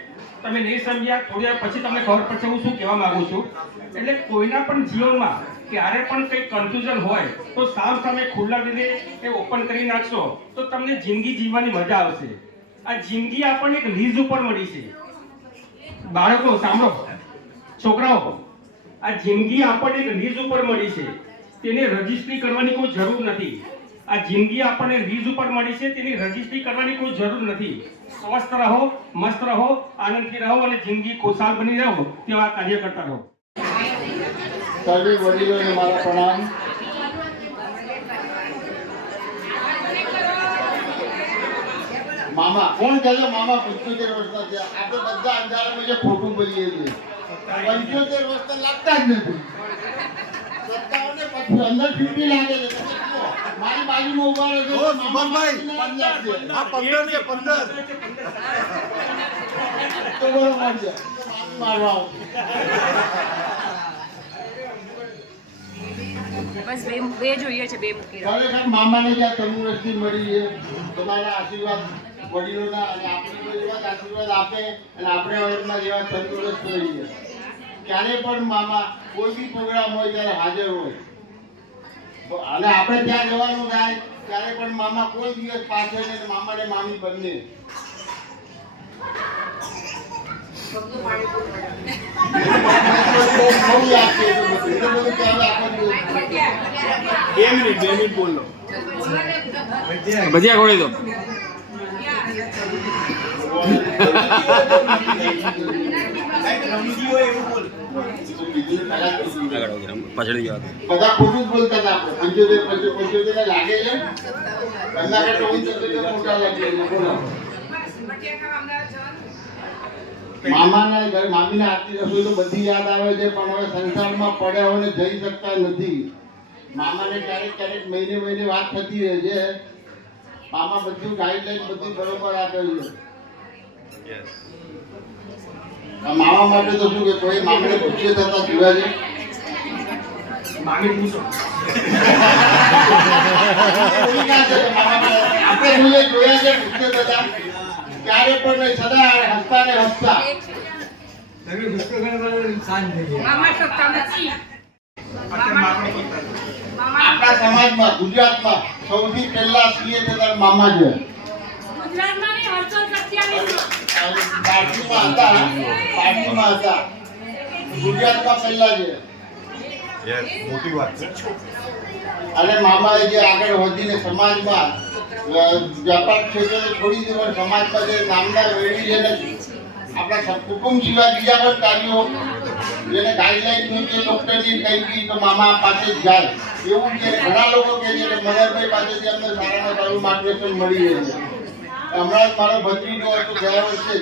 તમે નહીં સમજ્યા, થોડી વાર પછી તમને ખબર પડશે હું શું કહેવા માંગુ છું. એટલે કોઈના પણ જીવનમાં ક્યારે પણ કંઈક કન્ફ્યુઝન હોય તો સાવ સામે ખુલ્લા દિલે એ ઓપન કરી નાખશો તો તમને જિંદગી જીવવાની મજા આવશે. આ જિંદગી આપણને એક લીઝ ઉપર મળી છે. બાળકો સાંભળો, છોકરાઓ, આ જિંદગી આપણને એક લીઝ ઉપર મળી છે, તેને રજીસ્ટ્રી કરવાની કોઈ જરૂર નથી. આ જિંદગી આપણને લીઝ ઉપર મળી છે, તેની રજીસ્ટ્રી કરવાની કોઈ જરૂર નથી. સ્વસ્થ રહો, મસ્ત રહો, આનંદથી રહો અને જિંદગી ખુશાલ બની રહો તેવા કાર્ય કરતા રહો. સર્વે વડીલોને મારા પ્રણામ. મામા કોણ કહે છે? મામા 75 વર્ષના છે. આપણે બધા અંધારામાં જે ખોટું બોલીએ છીએ. 75 વર્ષ લાગતા જ નથી. 57 પછી અંદર ફીટી લાગે છે. મારી બાજુમાં ઉભા રહે છે સુમનભાઈ. આ 15 છે 15. તો બોલો મારી મારવા બસ બે જોઈએ છે, બે મૂકી ખરેખર મામાને જ્યાં તંદુરસ્તી મળી છે, તમારા આશીર્વાદ વડીલોના અને આપણે જેવા આશીર્વાદ આપે અને આપણે એમના જેવા તંદુરસ્ત રહીએ. ક્યારે પણ મામા કોઈ બી પ્રોગ્રામ હોય ત્યારે હાજર હોય અને આપણે ત્યાં જવાનું થાય ત્યારે પણ મામા કોઈ દિવસ પાછળ ને મામા ને મામી બંને. ભજીયા ખોલી દો. પાછળ બધા ખોટું જ બોલતા હતા. 75 લાગે છે એમના કરતા મોટા લાગે છે. મામાના ઘર મામીના હાથની રસોઈ તો બધી યાદ આવે છે, પણ હવે સંસારમાં પડ્યા હોય જઈ શકતા નથી. મામાને ક્યારેક ક્યારેક મહિને વાત થતી રહે છે. મામા બધું ગાઈડલાઈન બધી બરોબર આપે છે. મામા માટે તો શું કે કોઈ મામને ગુસ્સે થતા જોયા છે? મામી પૂછો. આપણે જોયા છે ગુસ્સે થતા ક્યારે પણ નહીં, સદા હસતા ને હસતા. આપણા સમાજમાં ગુજરાતમાં સૌથી પહેલા સીએ થતા મામા છે. પાર્ટીમાં હતા ગુજરાતમાં પહેલા છે. મોટી વાત છે. અને મામાએ જે આગળ વધીને સમાજમાં વ્યાપાર ક્ષેત્રે છોડી દીધું, સમાજમાં જે નામદાર વેળી છે ને આપણા કુટુંબ સિવાય બીજા પણ કાર્યો જેને ગાઈડલાઈન છે ડોક્ટરની કઈ બી તો મામા પાસે જ જાય એવું છે. ઘણા લોકો કહે છે કે મનહરભાઈ પાસેથી અમને સારામાં સારું માર્ગદર્શન મળી રહે છે. હમણાં જ મારો ભત્રીજો હતો ગયા વર્ષે,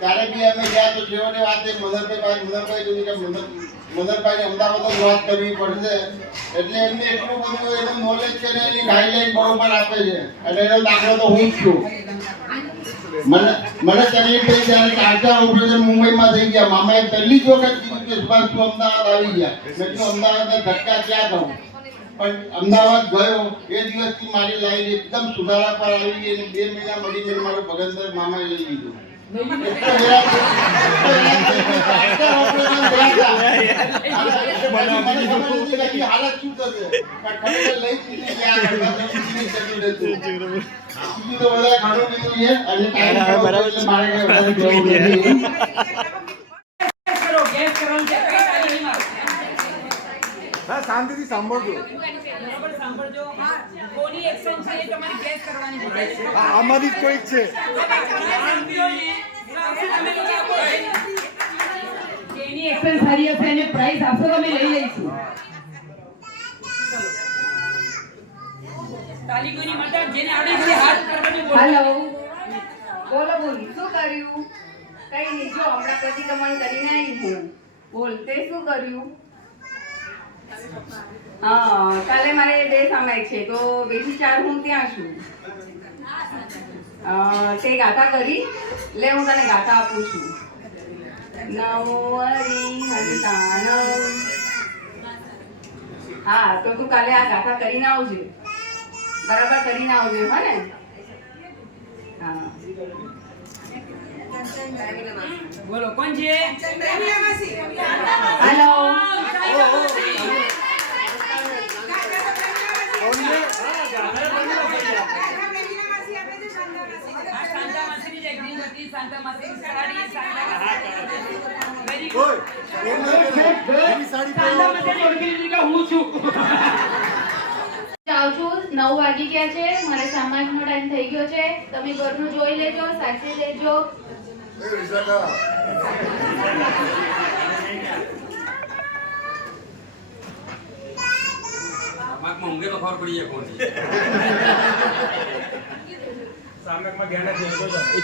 ત્યારે બી અમે ગયા તો છેવટે વાત મનહરભાઈ પાસે મનહરભાઈ કીધું કે મદનભાઈ અમદાવાદ જ વાત કરવી પડશે. એટલે એમને એટલું બધું એનું નોલેજ છે ને એની ગાઈડલાઈન બરોબર આપે છે. અને એનો દાખલો તો હું જ છું. મને તકલીફ થઈ ત્યારે કાચા ઓપરેશન મુંબઈમાં થઈ ગયા. મામાએ પહેલી જ વખત કીધું કે સુભાષ તું અમદાવાદ આવી ગયા. મેં કીધું અમદાવાદના ધક્કા ક્યાં કહું, પણ અમદાવાદ ગયો એ દિવસથી મારી લાઈન એકદમ સુધારા પર આવી ગઈ અને 2 મહિના મળીને મારું ભગતસર મામાએ લઈ લીધું. હાલત શું થશે પણ લઈ દીધી કે આ ઘરમાં બીજી જતું રહેતું. બીજું તો બધા ઘણું બીજું છે અને ટાઈમ બરાબર એટલે મારે કઈ વધારે જવું નથી. શાંતિથી સાંભળજો. આમાંથી જ કોઈક છે. જેની એક્શન સારી હશે એને પ્રાઇઝ આપશો તો અમે લઈ લઈશું. હેલો, બોલો બોલ, શું કર્યું? કઈ નહીં, જો હમણાં પ્રતિક્રમણ કરીને આવી હું. બોલ, તે શું કર્યું? હા, કાલે મારે 2 સામાયિક છે તો 2 થી 4 હું ત્યાં છું. તે ગાથા કરી લે, હું તને ગાથા આપું છું. નવરી હંતાનમ. હા, તો તું કાલે આ ગાથા કરીને આવજે, બરાબર કરીને આવજે, હો ને? હા. બોલો કોણ છે? હેલો, જાઉં છું, 9 વાગી ગયા છે, મારે સામાજિકનો ટાઈમ થઈ ગયો છે. તમે ઘરનું જોઈ લેજો, સાચી લેજો.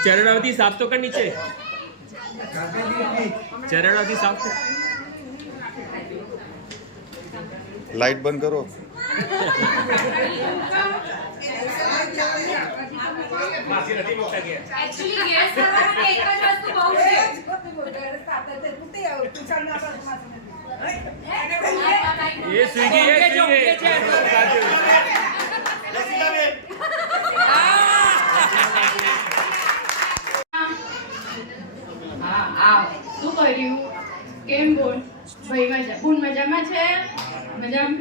ચરણાવતી સાફ તો કર નીચે. ચરણાવતી સાફ કર. લાઈટ બંધ કરો. માસી નથી મોટા ગયા. એકચ્યુઅલી ગેસ કરવાની એક જ વસ્તુ બહુ છે. એ સ્વિગી હા, આવ. શું કર્યું? કેમ બોલ? ભાઈ બોલ, મજામાં છે? મજામાં?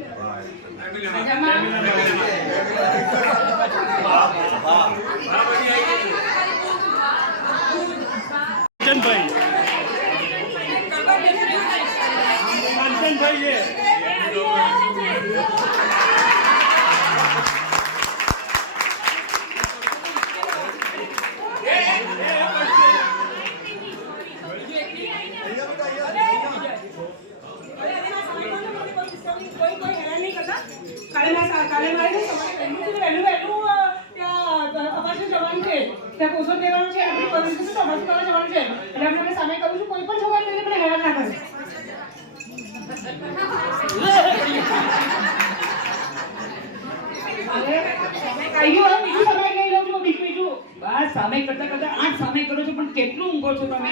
બસ સામે કરતા 8 સામે કરો છો પણ કેટલું ઊંઘો છો તમે?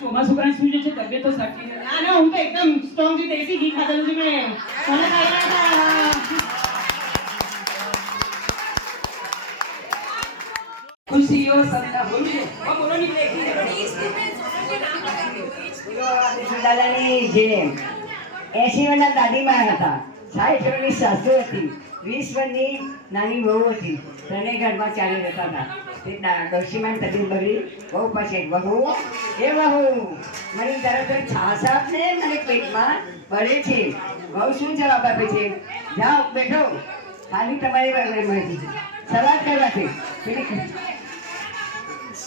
ચોમાસું કારણ શું છે? તબિયત તો સાચી હું તો એકદમ સ્ટ્રોંગ થી દેશી ઘી ખાધેલું છે મેં. ખુશીઓ સદા બોલજો. બોલો નીકળે દાદાની જેમ 80 વર્ષના દાદીમા હતા, 60 વર્ષની સાસુ હતી, 20 વર્ષની નાની વહુ હતી. ત્રણેય ઘરમાં ચાલી રહેતા હતા. તે ડોશીમાની તકલીફ બગડી. બહુ પછી વહુ એ વહુ મારી તરફ છાસ આપને મને પેટમાં બળે છે. વહુ શું જવાબ આપે છે? જાઓ બેઠો, ખાલી તમારી સલાદ કરવાથી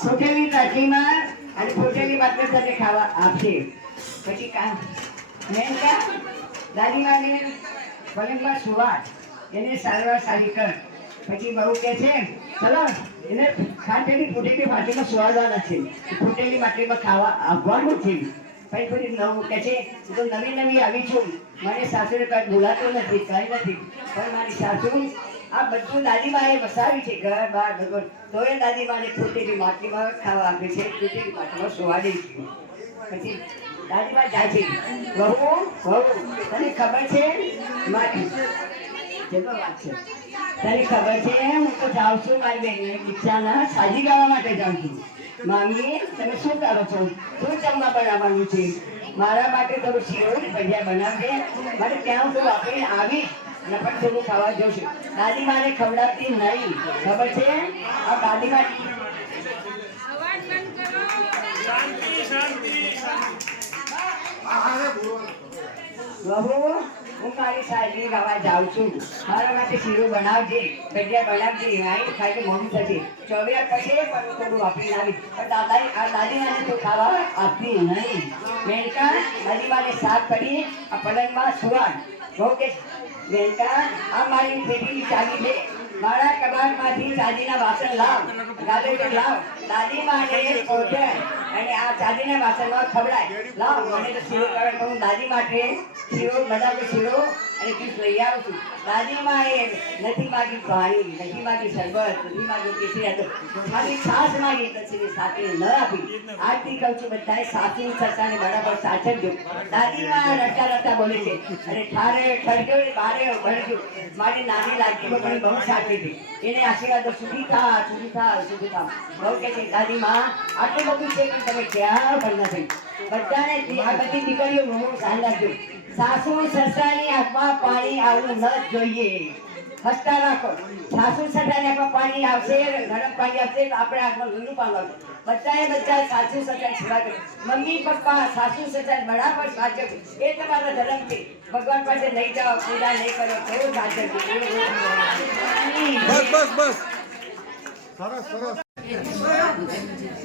ખોટેલી તાકીમાં અને ખોટેલી માત્ર સાથે ખાવા આપશે. પછી કામ મેન દાદીમાને પલંગમાં સુવા, એને સારવાર સારી કર. પછી બહુ કે છે ચલો એને ખાટેલી ફૂટેલી માટીમાં સુવાડવા નથી, ફૂટેલી માટીમાં ખાવા આપવાનું છે. પછી થોડી નવું કે છે તો નવી નવી આવી છું, મને સાસુને કઈ બોલાતું નથી, કઈ નથી, પણ મારી સાસુ આ બધું દાદીમાએ વસાવી છે, ઘર બહાર બધું, તો એ દાદીમાને ફૂટેલી માટીમાં ખાવા આપે છે, ફૂટેલી માટીમાં સુવાડે છે. પછી દાદીમા જાય છે, વહુ તને ખબર છે મારી જેનો વાત છે, તને ખબર છે હું તો જાઉં છું મારી બેનને દીક્ષાના સાજી ગાવા માટે જાઉં છું. મામી તમે શું કરો છો? શું જમવા બનાવવાનું છે? મારા માટે થોડું શીરો ભજીયા બનાવજે, મારે ત્યાં તો વાપરીને આવી ને પણ થોડું ખાવા જઉં છું. દાદી મારે ખવડાવતી નહીં, ખબર છે? આ દાદી મારે બહુ હું મારી સાહેબની ગાવા જાઉં છું, મારા માટે શીરો બનાવજે, ભજીયા બનાવજે, અહીં ખાઈ કે મોડું થશે. ચોવ્યા પછી પણ થોડું વાપરીને આવી, પણ દાદીમાને તો ખાવા આપતી નહીં. મેનકા દાદીમાને સાફ કરી આ પલંગમાં સુવાડ. બહુ કે મેનકા આ મારી પેટીની ચાવી લે, મારા કબાટમાંથી ચાંદીના વાસણ લાવ, ગાલેલો લાવ, દાદીમાને પહોંચાડ અને આ ચાંદીના વાસણમાં ખવડાય. લાવ મને તો શીરો કરે, હું દાદી માટે શીરો બનાવું, શીરો અને પીસ લઈ આવું છું. દાદીમાએ નથી માગી પાણી, નથી માગી શરબત, નથી માગ્યું કેસરી, મારી છાશ માગી, પછી સાથે ન આપી. આજથી કહું છું બધાએ સાસુ સસાને બરાબર સાચવજો. દાદીમા રડતા રડતા બોલે છે, અરે ઠારે ઠરગ્યો ને બારે ભરગ્યો, મારી નાની લાગી મને બહુ સાચી હતી, એને આશીર્વાદો સુધી થા સુધી થા સુધી થા. બહુ કે છે દાદીમા આટલું બધું છે પણ તમે ક્યાં પણ નથી. બધાને આ બધી દીકરીઓ બહુ ધ્યાન રાખજો. સાસુ સસાની આંખમાં પાણી આવવું ન જોઈએ, હસતા રાખો. સાસુ સસાની આંખમાં પાણી આવશે, ગરમ પાણી આવશે તો આપણે આંખમાં લીલું પાડવાનું. બધા સાસુ સસા સેવા કરો. મમ્મી પપ્પા સાસુ સસા બરાબર સાચવ, એ તમારો ધર્મ છે. ભગવાન પાસે નહીં જાઓ, પૂજા નહીં કરો તો સાચવજો. બસ સરસ.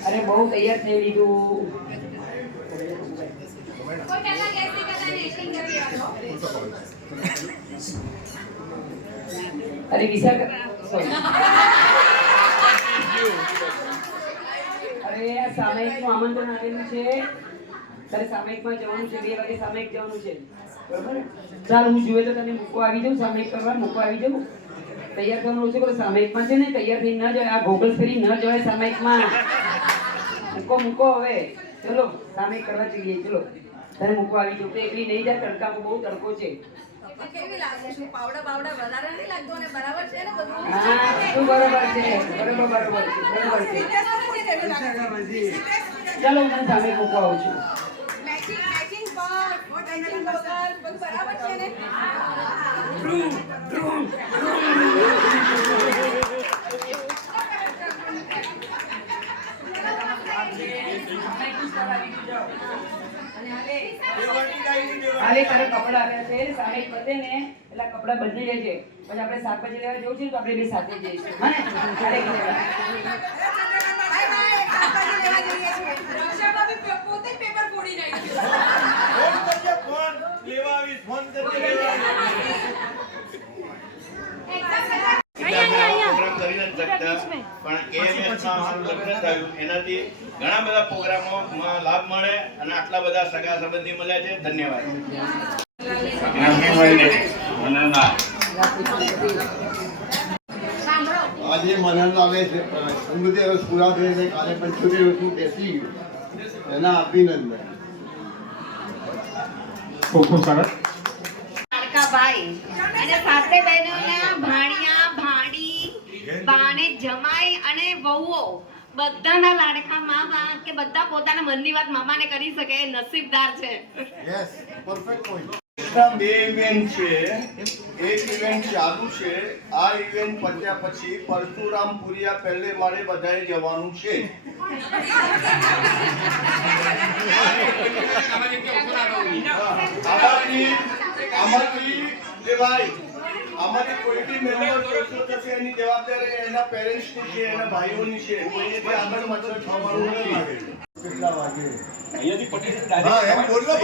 અરે બહુ તૈયાર થઈ લીધું. અરે વિશાખ અરે સામયિકનું આમંત્રણ આવેલું છે, તારે સામયિકમાં જવાનું છે, 2 વાગે સામયિક જવાનું છે, બરોબર? ચાલ હું જોઈએ તો તને મૂકવા આવી જાઉં, સામયિક કરવા મૂકવા આવી જાઉં. તૈયાર થવાનું ઓછું કરો, સામયિકમાં છે ને તૈયાર થઈ ન જાય, આ ગોગલ ફેરી ન જવાય સામયિકમાં. મૂકો હવે, ચલો સામયિક કરવા જઈએ. ચલો તને મૂકવા આવી જાઉં, તો એકલી નહીં જાય, તડકામાં બહુ તડકો છે. કેવી લાગે છે? પાવડા વધારે નહીં લાગતો ને? બરાબર છે ને બધું? હા તું બરોબર છે, બરોબર છે. ચાલો હું તને સામે મૂકવા આવું છું. મેચિંગ પર મેચિંગ વગર બધું બરાબર છે ને? હાલે તારા કપડા આવ્યા છે, સામે બધે ને એટલે કપડા બદલી લેજે. પછી આપણે શાકભાજી લેવા જવું છે તો આપણે બે સાથે જઈશું. હા ને? હાલે પોતે પેપર ફોડી નાખ્યું. એનાથી ઘણા બધા પ્રોગ્રામોમાં લાભ મળે અને આટલા બધા સગા સંબંધી મળ્યા છે. ધન્યવાદ. આજે મનનલાલે સમૃદ્ધિ વર્ષ પૂરા થઈને કાલે 75 વર્ષનું બેસી ગયું, એના અભિનંદન. ખૂબ ખૂબ સરસ. ભાઈ અને સાતે બહેનોના ભાણિયા ભાણી બાને જમાઈ અને વહુઓ બધાના લાડકા મામા કે બધા પોતાના મનની વાત મામાને કરી શકે એ નસીબદાર છે. Yes, perfect point. 2 ઇવેન્ટ છે. એક ઇવેન્ટ ચાલુ છે. આ ઇવેન્ટ પત્યા પછી પરશુરામપુરિયા પહેલે મારે બધાએ જવાનું છે. આમાંથી ભાઈ અમારી કોઈ બી મેમ્બર પ્રશ્નો થશે એની જવાબદારી એના પેરેન્ટ્સની છે, એના ભાઈઓની છે. કોઈને જે આગળ મતલબ થવાનું નથી. કેટલા વાગે? અહીંયાથી પટેલ ડાયરેક્ટ હા, એમ બોલવા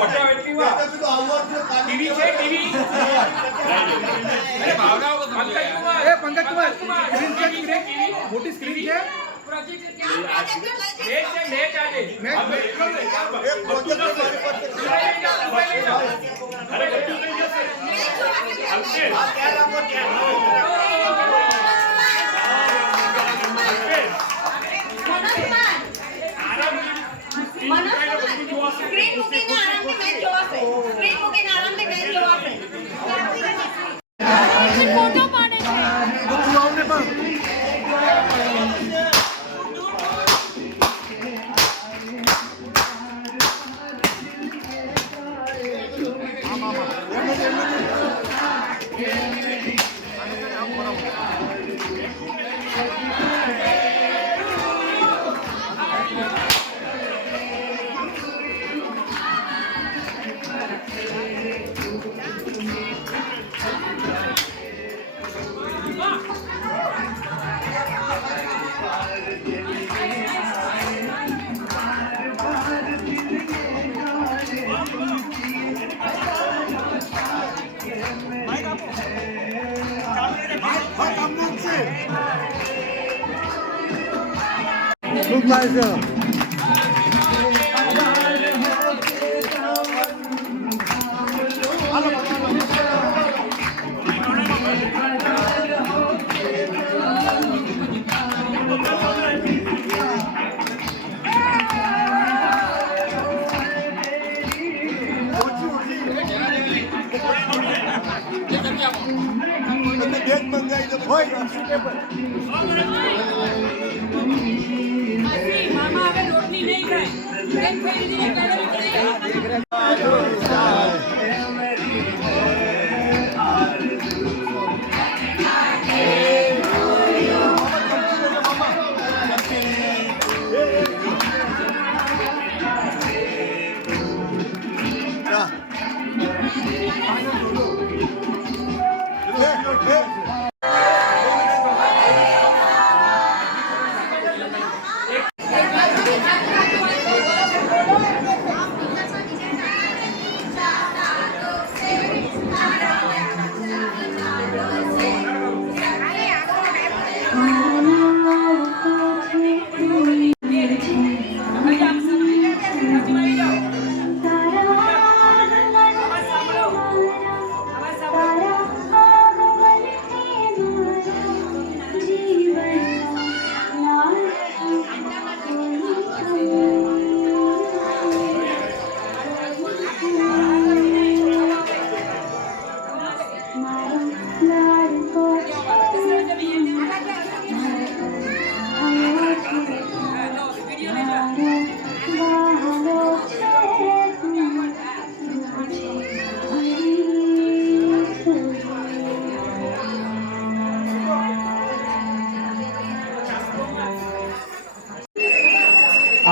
પટેલ એટલી વાર તો આવવાનું છે. ટીવી છે ટીવી અરે ભાવના એ પંકજ કુમાર સ્ક્રીન છે ટીવી મોટી સ્ક્રીન છે મેચ આજે સ્ક્રીન મૂકીને આરામથી મેચ જોવાશે સ્ક્રીન મૂકીને આરામથી મેચ જોવાશે ફોટો પાડે છે Look myself. મામા હવે રોટલી નહીં ખાય એમ ખરીદીને કરે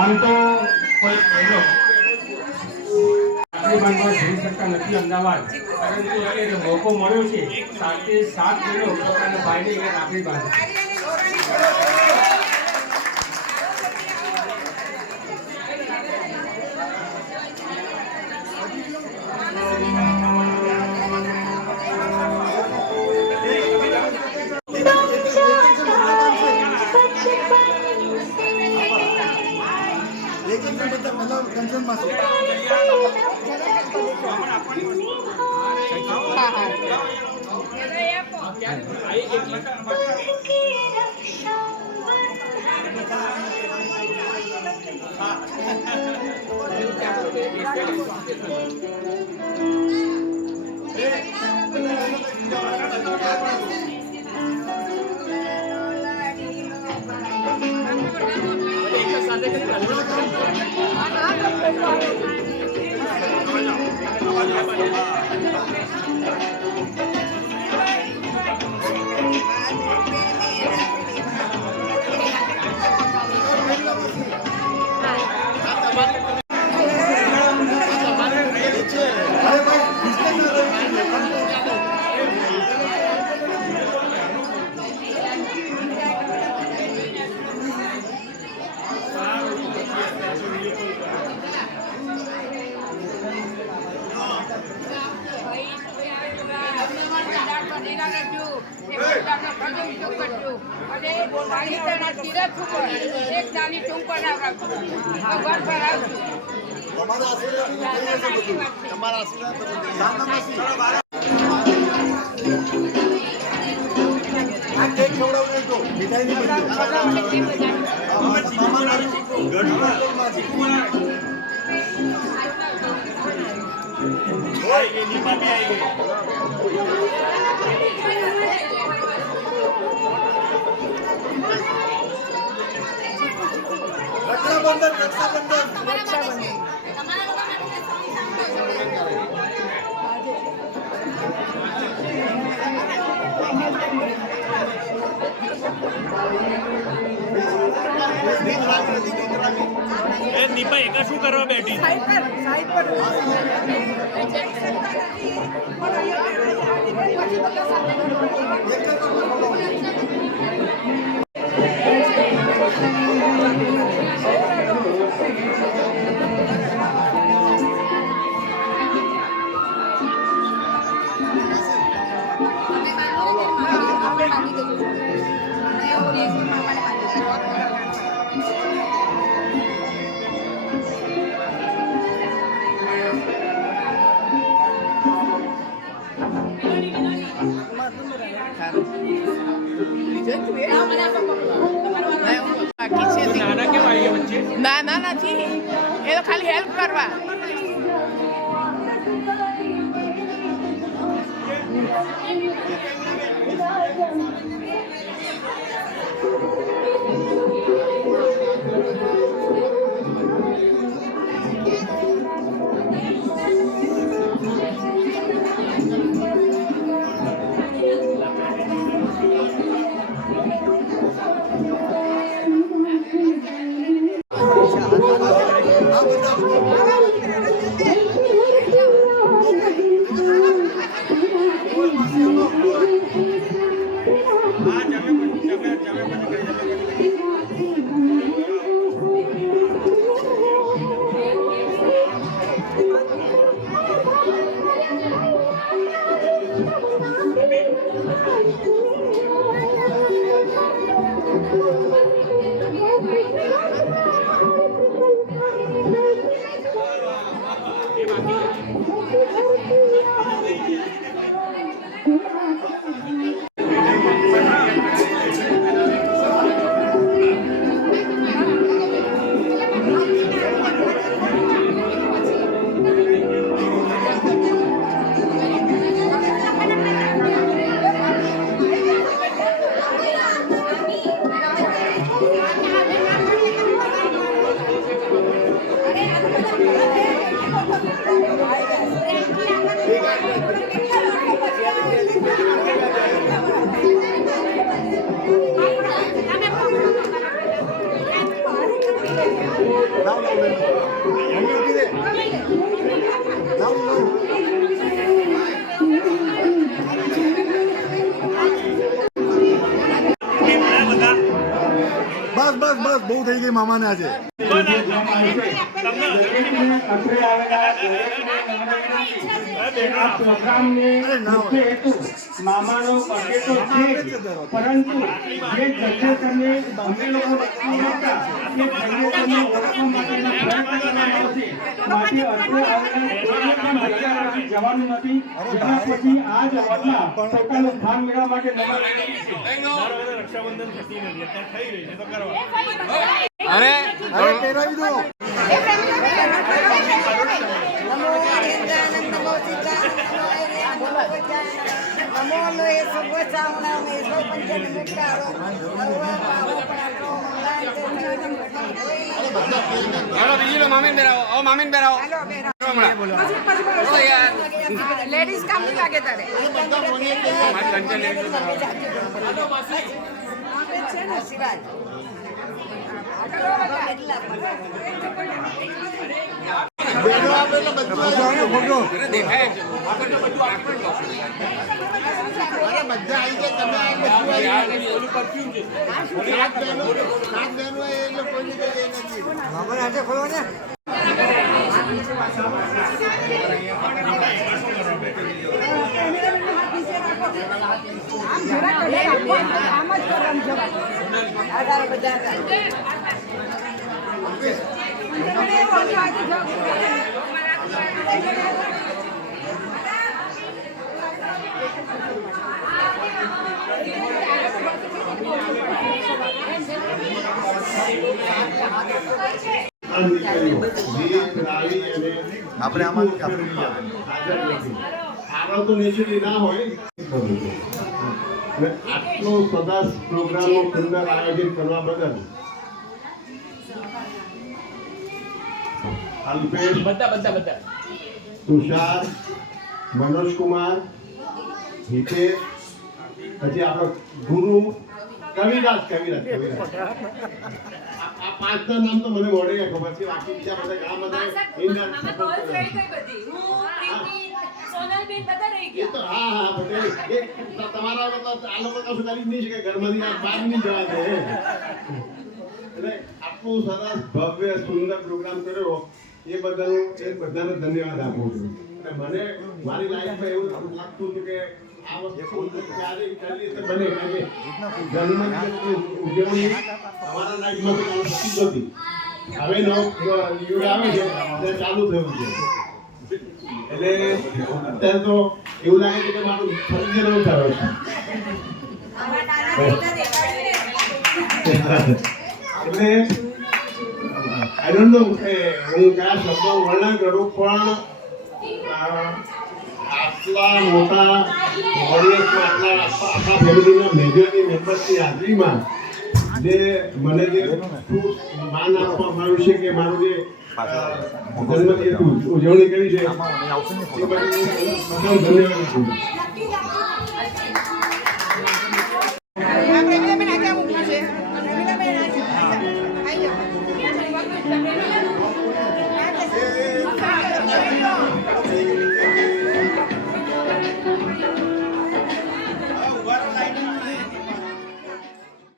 આમ તો કોઈ બહેનો આપણી બાંધવા જઈ શકતા નથી અમદાવાદ, પરંતુ અત્યારે મોકો મળ્યો છે સાથે 7 બહેનો પોતાના ભાઈને અહીંયા રાખડી બાંધે. રહેજો એ બધાનો ઘણો ઉપયોગ કરજો અને પાલિતાના તીરથ ઉપર એક નાની ટૂંક બનાવજો ભગવાન પર આવજો તમારા આશીર્વાદ આ કેક ખવડાવજો તો મીઠાઈ ની રક્ષાબંધન દીપા એકા શું કરવા બેઠી ના નથી એ તો ખાલી હેલ્પ કરવા બસ બહુ થઈ ગઈ મામાને આજે મામાનો બર્થડે તો છે પરંતુ જે જનરેશનને અમે લોકો નક્કી હતા કે જનરેશનને ઓળખવા માટેના પ્રયત્ન કરવામાં આવશે માટે અત્રે આવેલા જવાનું નથી જેના પછી આ જ અવાજમાં પોતાનું સ્થાન મેળવવા માટે રક્ષાબંધન થતી નથી અત્યારે થઈ રહી છે તો કરવા અરે પહેરાવી દો લેડીઝ કામ નહીં લાગે તારે આપણે આમાં આગળ તો નેચરલી ના હોય આટલો સદા પ્રોગ્રામો સુંદર આયોજિત કરવા બદલ અલ્પેશ, બધા તુષાર, મનોજ કુમાર, હિતેશ, પછી આપણો ગુરુ કવિરાજ આ પાંચના નામ તો મને મોડે ગયા ખબર છે. બાકી બીજા બધા ઘણા બધા હા પટેલ તમારા આ લોકો કશું કરી જ નહીં શકે, ઘરમાંથી આ બહાર નહીં જવા દે. એટલે આટલું સરસ ભવ્ય સુંદર પ્રોગ્રામ કર્યો એ બધાને ધન્યવાદ આપું છું. અને મને મારી લાઈફમાં એવું લાગતું હતું કે આ વસ્તુ ક્યારે કરી બને, કારણ કે જન્મદિવસની ઉજવણી અમારા લાઈફમાં તો થતી જ હતી. હવે નવો યુગ આવે છે એટલે ચાલુ થયું છે. એટલે અત્યારે તો એવું લાગે છે કે મારું ફરજ નવું થયો છે. એટલે આઈ ડોન્ટ નો કે હું કયા શબ્દો વર્ણન કરું, પણ આટલા મોટા ઓડિયન્સમાં આપણા ફેમિલીના મેજરની મેમ્બર્સની હાજરીમાં જે મને જે માન આપવામાં આવ્યું છે કે મારું જે જન્મદિવસ ઉજવણી કરી છે એ બદલ ધન્યવાદ આપું છું.